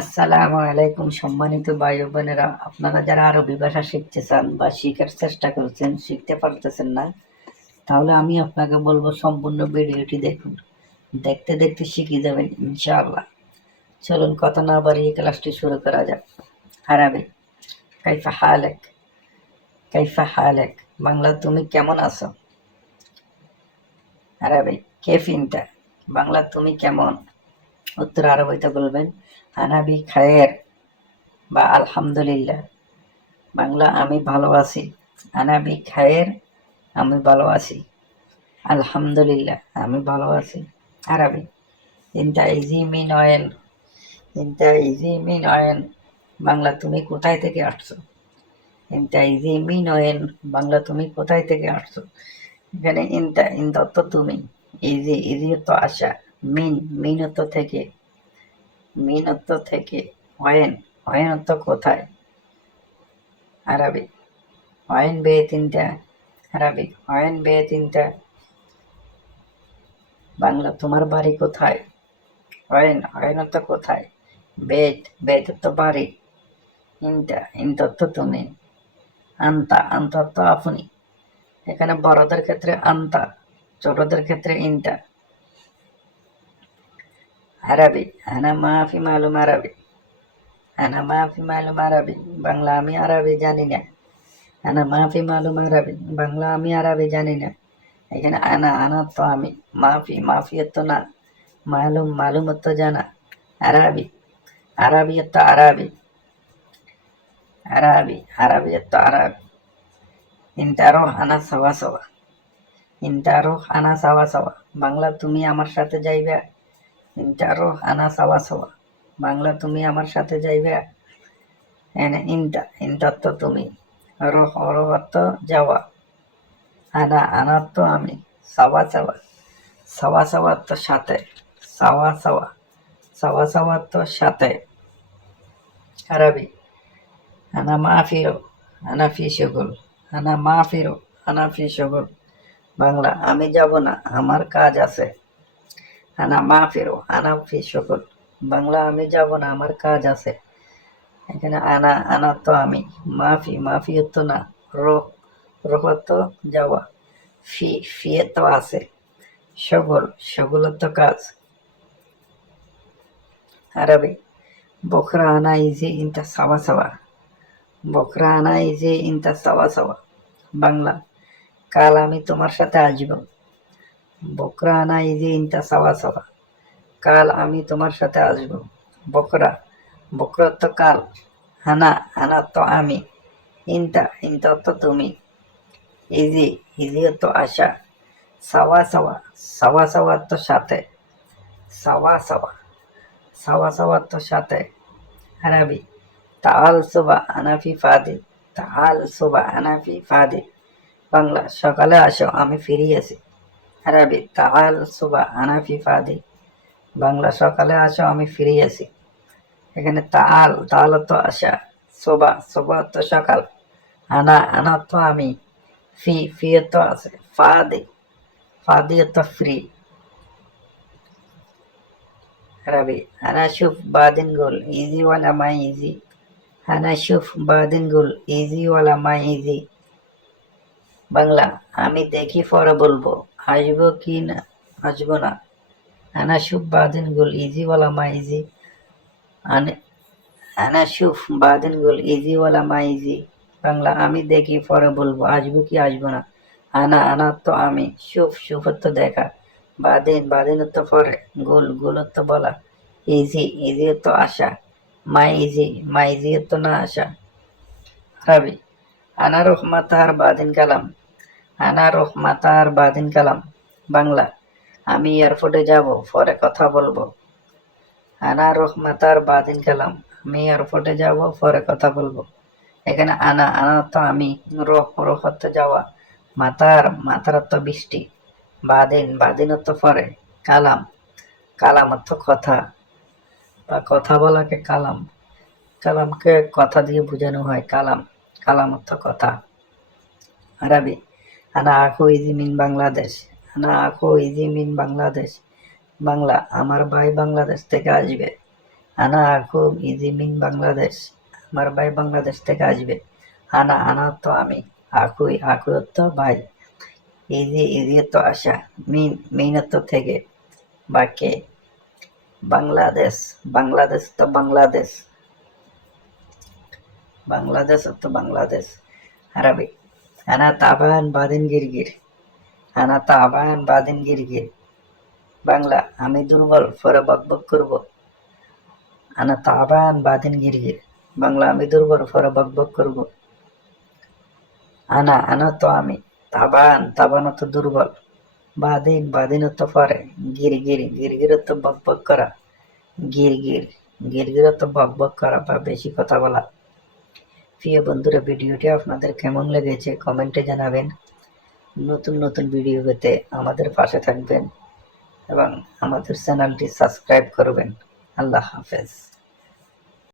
আসসালামু আলাইকুম সম্মানিত ভাই বোনেরা। আপনারা যারা আরবি ভাষা শিখতে চান বা শিখার চেষ্টা করছেন, শিখতে পারতেছেন না, তাহলে আমি আপনাকে বলব সম্পূর্ণ ভিডিওটি দেখুন। দেখতে দেখতে শিখে যাবেন, ইনশাআল্লাহ। চলুন কথা না বাড়িয়ে ক্লাসটি শুরু করা যাক। আরবি কাইফা হালেক কাইফা হালেক, বাংলা তুমি কেমন আছো? আরবি কেফিনটা বাংলা তুমি কেমন? উত্তর আরবিতে বলবেন আনাবি খায়ের বা আলহামদুলিল্লাহ। বাংলা, আমি ভালো আছি। আনাবি খায়ের, আমি ভালো আছি। আলহামদুলিল্লাহ, আমি ভালো আছি। আরবি। ইনটা ইজি মিন অয়েন ইনটা ইজি মিন অয়েন বাংলা, তুমি কোথায় থেকে আসছো? ইনটা ইজি মিন অয়েন বাংলা, তুমি কোথায় থেকে আসছো? এখানে ইনটা ইন অর্থ তুমি। ইজি ইজি তো আশা। মিন মিন অর্থ থেকে মিন অর্থ থেকে অয়েন অর্থ কোথায়? আরবি অয়েন বেয়ে তিনটা, আরবি অয়েন বেয়ে তিনটা। বাংলা, তোমার বাড়ি কোথায়? অয়েন অর্থ কোথায়? বেদ বেদ অর্থ বাড়ি। ইনটা অর্থ তুমি আন্তা আন্তা অর্থ আপনি। এখানে বড়দের ক্ষেত্রে আন্তা, ছোটদের ক্ষেত্রে ইনটা। আরবি আনা মাফি মালুম আরবি আনা মাফি মালুম আরবি বাংলা আমি আরবি জানি না আনা মাফি মালুম আরবি বাংলা আমি আরবি জানি না এখানে আনা আনা তো আমি মাফি মাফি তো না মালুম মালুম তো জানা আরবি আরবি তো আরবি আরবি আরবি তো আরবি ইন্টারো আনা সওয়া সওয়া ইন্টারো আনা সওয়া সওয়া বাংলা তুমি আমার সাথে যাইবে ইন্টারো আনা সাওয়া সাওয়া বাংলা তুমি আমার সাথে যাইবে? এনে ইনটা তো তুমি। রহ রহ তো যাওয়া আনা আনা তো আমি। সাওয়া সাওয়া সাওয়া সাওয়া তো সাথে। সাওয়া সাওয়া সাওয়া তো সাথে। আরবি আনা মা ফিরো আনা ফি শগুল আনা মা ফিরো আনা ফি শগুল বাংলা, আমি যাব না। আমার কাজ আছে। আনা মা ফেরো। আনা ফি সকল বাংলা, আমি যাব না, আমার কাজ আছে। এখানে আনা আনা তো আমি। মাফি মাফি তো না। রোহ রোহ তো যাওয়া। ফি ফিয়ে তো আছে। সগল সগল তো কাজ। আরবি বকরা আনা ইজি ইনটা সাওয়া সাওয়া। বকরা আনা ইজি ইনটা সাওয়া সাওয়া। বাংলা, কাল আমি তোমার সাথে আসব। বকরা আনা ইজি ইনতা সাওয়া সাওয়া। কাল আমি তোমার সাথে আসব। বকরা বকরা তো কাল। হানা হানা তো আমি। ইনটা ইনটা তো তুমি। ইজি ইজি তো আশা। সাওয়া সাওয়া সাওয়া সাওয়া তো সাথে। সাওয়া সাওয়া সাওয়া সাওয়া তো সাথে। আরবি তাল সুবা আনাফি ফাদি, তাল সুবা আনাফি ফাদি। বাংলা, সকালে আসো, আমি ফিরিয়েছি আরবি তাহাল সুবা আনা ফি ফাদি। বাংলা সকালে আসো, আমি ফিরে আসি। এখানে তাল তাল তো আসা। সোবা সোবা তো সকাল। আনা আনা তো আমি। ফি ফি তো আছে। ফাদি। ফাদি তো ফ্রি। রবি, আনা শুফ বাদিন গুল, ইজি ওয়ালা মাই ইজি। আনা শুফ বাদিন গুল, ইজি ওয়ালা মাই ইজি। বাংলা, আমি দেখি পরে বলব। আসব কি না? আসব না। আনা শুভ বাদিন গুল ইজি ওয়ালা মা ইজি। আনে শুভ বাদিন গুল ইজি ওয়ালা মা ইজি। বাংলা, আমি দেখি পরে বলব আসব কি আসব না? আনা আনা তো আমি শুভ তো দেখা। বাদিন বাদিন তো পরে, গোল গোল তো বলা। ইজি ইজি তো আশা, মা ইজি মা ইজি তো না আশা। রবি আনা রহমাতার বাদিন কালাম। আনা রহমাতার বাদিন কালাম, বাংলা। আমি এয়ারপোর্টে যাব, পরে কথা বলব। আনা রহমাতার বাদিন কালাম, আমি এয়ারপোর্টে যাব, পরে কথা বলব। এখানে আনা আনা তো আমি, রহ রহ তো যাওয়া। মাতার মাতার তো বৃষ্টি। বাদিন বাদিন তো পরে, কালাম। কালাম অর্থ কথা। বা কথা বলাকে কালাম। কালামকে কথা দিয়ে বোঝানো হয়, কালাম। কালাম অর্থ কথা। আরবি। আনা আখো ইজি মিন বাংলাদেশ? আনা আখো ইজি মিন বাংলাদেশ? বাংলা, আমার ভাই বাংলাদেশ থেকে আসবে। আনা খুব ইজি মিন বাংলাদেশ? আমার ভাই বাংলাদেশ থেকে আসবে। আনা আনা তো আমি। আকুই আকুই তো ভাই। ইজি ইজি তো আসা মিন মিন থেকে। বাকে, বাংলাদেশ বাংলাদেশ তো বাংলাদেশ। বাংলাদেশ তো বাংলাদেশ। আরবি। আনা তাবান বাদিন গিরগির আনা তাবান বাদিন গিরগির বাংলা, আমি দুর্বল, পরে বকবক করব। আনা তাবান বাদিন গিরগির বাংলা, আমি দুর্বল, পরে বকবক করব। আনা আনা তো আমি। তাবান তাবান তো দুর্বল। বাদিন বাদিন তো পরে। গির গির গির গির তো বক বক করা। গির গির গির গির তো বক বক করা বা বেশি কথা বলা। প্রিয় বন্ধুরা, ভিডিওটি আপনাদের কেমন লেগেছে কমেন্টে জানাবেন। নতুন নতুন ভিডিও পেতে আমাদের পাশে থাকবেন এবং আমাদের চ্যানেলটি সাবস্ক্রাইব করবেন। আল্লাহ হাফেজ।